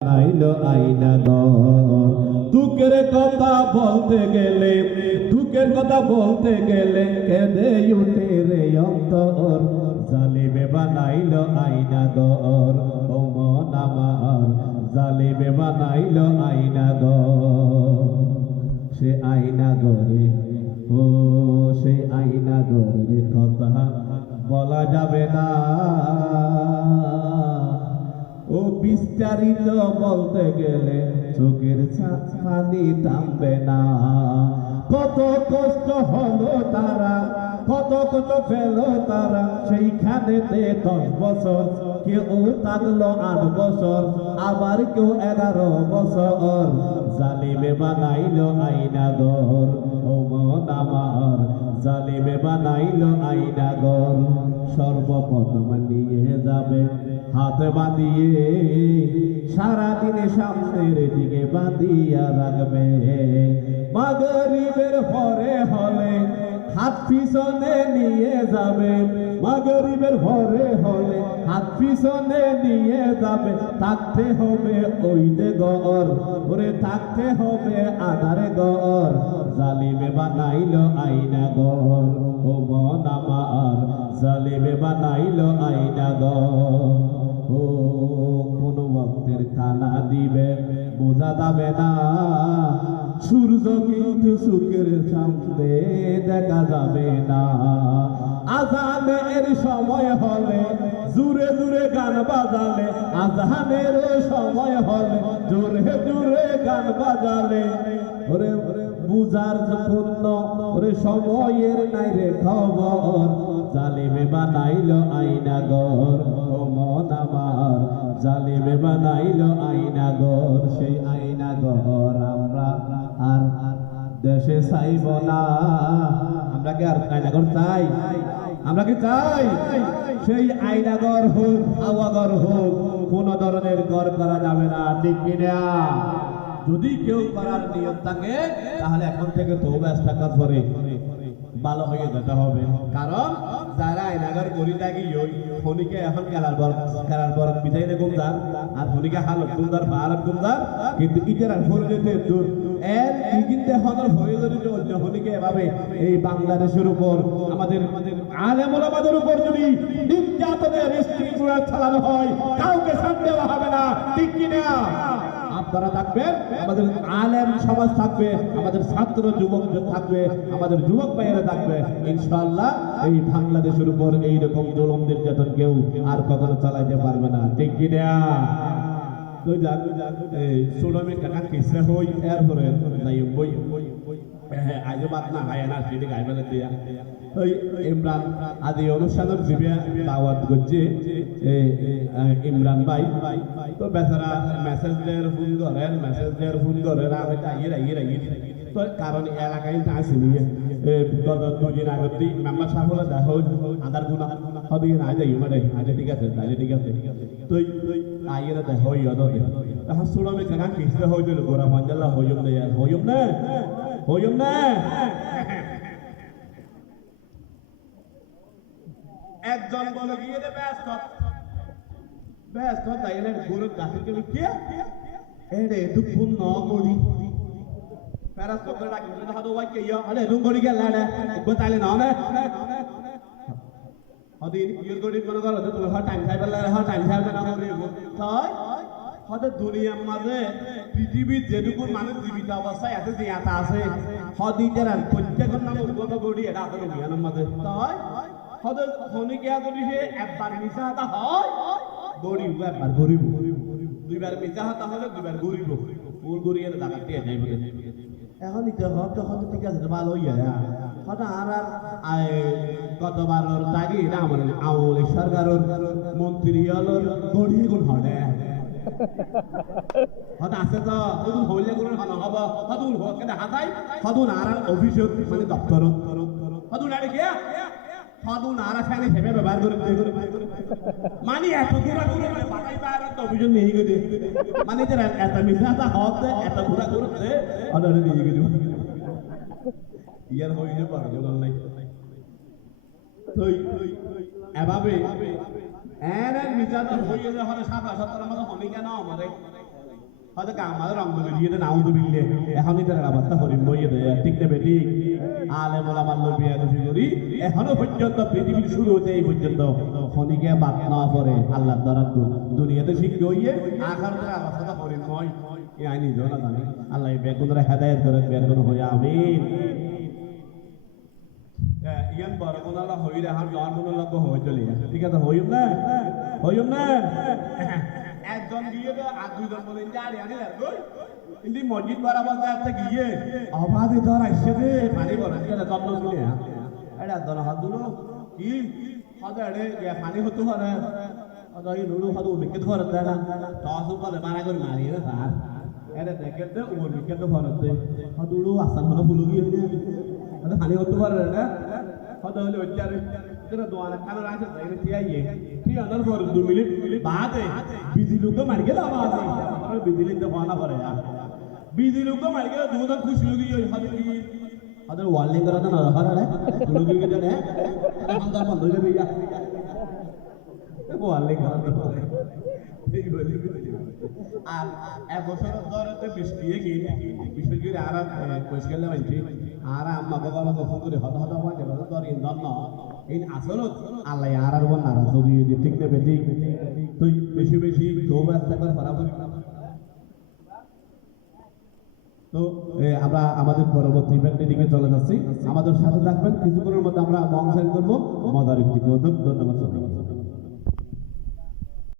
আইলো আইনা দুঃখের কথা বলতে গেলে, দুঃখের কথা বলতে গেলে কেঁদে উঠে রে অন্তর। জালিমে বানাইলো আইনা ঘর, ও মন আমার। জালিমে বানাইলো আইনা ঘর। সে আইনা ঘরে, ও সে আইনা ঘরের কথা বলা যাবে না। বিস্তারিত বলতে গেলে চোখের পানি থামবে না। কত কষ্ট হলো তারা, কত কত ফেলো তারা, সেইখানেতে দশ বছর, কেউ থাকল আট বছর, আবার কেউ এগারো বছর। জালিমে বানাইলো আইনা ঘর, ও মন আমার, জালিমে বানাইলো আইনা ঘর। সর্বপ্রথম নিয়ে যাবে হাতে বাঁধিয়ে সারাদিনে সামনের দিকে বাঁধিয়া রাখবে। মাগরিবের পরে হলে হাত পিছনে নিয়ে যাবে। মাগরিবের পরে হলে হাত পিছনে নিয়ে যাবে। থাকতে হবে ওই যে গর ওরে থাকতে হবে আধারে গর জালিমে বানাইলো আইনা গর ও মন আমার, জালিমে বানাইলো আইনা গর বোঝা যাবে না সূর্য কিন্তু সুখের সামনে দেখা যাবে না। আজানের সময় হলে জুড়ে জুড়ে গান বাজালে, আজানের সময় হলে জোরে জোরে গান বাজালে। ওরে বুঝার জন্য ওরে সময়ের নাই রে খবর, জালিমে বানাইলো আইনা ঘর। ও মন আমার, জালিমে বানাইলো আইনা ঘর। সেই দেশে চাইব না। আমরা কি আর আইনাগর চাই? আমরা কি চাই? সেই আইনাগর হোক আওয়াগর হোক, কোন ধরনের গর করা যাবে না, ঠিক কিনা যদি কেউ করার নিয়ম থাকে, তাহলে এখন থেকে তো ব্যস্তাকার পরে। ভালো হয়ে যেতে হবে। কারণ যারা আইনাগর করি থাকি ওই ফনিকে এখন খেলার বর খেলার বর বিদায় গুমদার আর ফনিকে হালত গুমদার ভারত গুমদার কিন্তু ইটার ফরে যেতে দূর এর কিন্তু হনর ভরে ধরে চলছে ফনিকে এভাবে এই বাংলাদেশের উপর, আমাদের আলেমুল উপর যদি নির্যাতনের স্ত্রীগুলো চালানো হয়, কাউকে শান্তি দেওয়া হবে না ঠিক কিনা? আপনারা থাকবেন আমাদের আলেম সমাজ থাকবে আমাদের ছাত্র যুবক থাকবে আমাদের যুবক ভাইয়েরা থাকবে। ইনশাআল্লাহ এই বাংলাদেশের উপর এইরকম জুলুম নির্যাতন কেউ আর কখনো চালাইতে পারবে না। ঠিক কিনা? তো যাক এই কিসে হই? এরপরে নাই বই হ্যাঁ আজ বাদ না হায় না সেটি গাই ফেলে দিয়া ওই ইমরান আদি অনুষ্ঠানের জিবে দাওয়াত করছে ইমরান ভাই তো বেচারা মেসেজ দেওয়ার ফোন করেন মেসেজ দেওয়ার ফোন করেন আমি তাই রাগি রাগি তো কারণ এলাকায় আসি নিয়ে গত দুদিন আধার গুণা সদিকে নাই যাই মানে আচ্ছা ঠিক আছে তাহলে ঠিক আছে তুই আইয়েরা দেখো ইয়দ তাহা সুড়মে কাকা কিসে হইছিল গোরা মঞ্জালা হইম না হইম না হইম না একজন বলে গিয়ে দে ব্যস্ত। ব্যস্ত তাই না গরু গাছের কেউ কে? এরে দুপুর ন করি প্যারাস করে রাখি বলে হাতো ওয়াই কে ইয়া? আরে রুম করি গেল না একবার না না হদিন ইয়ের গড়ি মনে করো তুমি হর টাইম খাইবার লাগে টাইম খাইবার না করে তাই হয়তো দুনিয়ার মাঝে পৃথিবীর যেটুকু মানুষ জীবিত অবস্থায় আছে, যে আতা আছে আর প্রত্যেকের নাম উদ্গত করি এটা আসলে জ্ঞানের মাঝে তাই হয়তো শনিকে যদি সে একবার মিশা হাতা হয় গরিব একবার গরিব দুইবার মিশা হাতা হলে দুইবার গরিব মূল গরিয়ে টাকা দিয়ে যাইবে এখন ইতে হয়তো হয়তো ঠিক আছে ভালো হইয়া হয়তো আর আর গতবার তাগি না মানে আওয়ামী সরকারের মন্ত্রী হলো গড়িয়ে গুণ হলে। হয়তো আছে তো হয়তো হইলে কোনো নহব। হয়তো হোক কিন্তু হাতাই হয়তো আর অফিসত মানে দপ্তর। হয়তো না রেখে হয়তো নারা ফ্যানে হেবে ব্যবহার করে। মানে এত ঘুরা ঘুরে বাটাই পায় তো অভিযোগ নিয়ে গেছে। মানে যে এত মিশা হতে এত ঘুরা ঘুরতে অর্ডার নিয়ে গেছে। ইয়ার হইলে পারে নাই। তো এভাবে আমাদের হয়তো আমাদের রঙ দিয়ে নাও দুবিলে এখন এটা অবস্থা করিম বইয়ে দেয় ঠিক আলে এখনও শুরু বাদ আল্লাহ দ্বারা দুনিয়াতে হেদায়ত করে বেগুন হয়ে আমিন। ইয়ান বড় হই রাহান জন কোনালা কো হই চলি ঠিক আছে হইম না? হইম না? একজন গিয়ে তো আর দুইজন বলেন যে আরে আরে কই ইন্দি মসজিদ বরাবর যাচ্ছে গিয়ে। অবাধে ধর আইছে রে পানি বড় ঠিক আছে তন্ন শুনে এটা ধর হাত দুলো কি? হাতে আরে পানি হতো হরে আদা এই নুরু হাত উঠে ধরে দেয় না। তাসু করে মারা করে মারি না স্যার এটা দেখে তো বিকে তো ভরতে হাতুড়ু আসান হলো ফুলুগি হইলে فضل وجر كنا دوانا كانوا راجع زين تيجي تيجي أنا الفور دوميلي بعد بيدلو كم مرجع لا بعد أنا بيدلي ده فانا فريا بيدلو كم مرجع دونا خوش لوگی یہ حاضر کی حاضر والنگ کرا تھا نا رہا ہے لوگی کے جنے ہم دا بندے بھیا والنگ کرا আর এক বছর ধরে গিয়ে আর মানছি আর করে ধর ইন্ধন ন এই আসল আল্লাহ আর আর না ছবি ঠিক তুই বেশি বেশি ব্যস্ত করে তো আমরা আমাদের পরবর্তী ইভেন্টের দিকে চলে যাচ্ছি। আমাদের সাথে থাকবেন, কিছুক্ষণের মধ্যে আমরা মং করব। ধন্যবাদ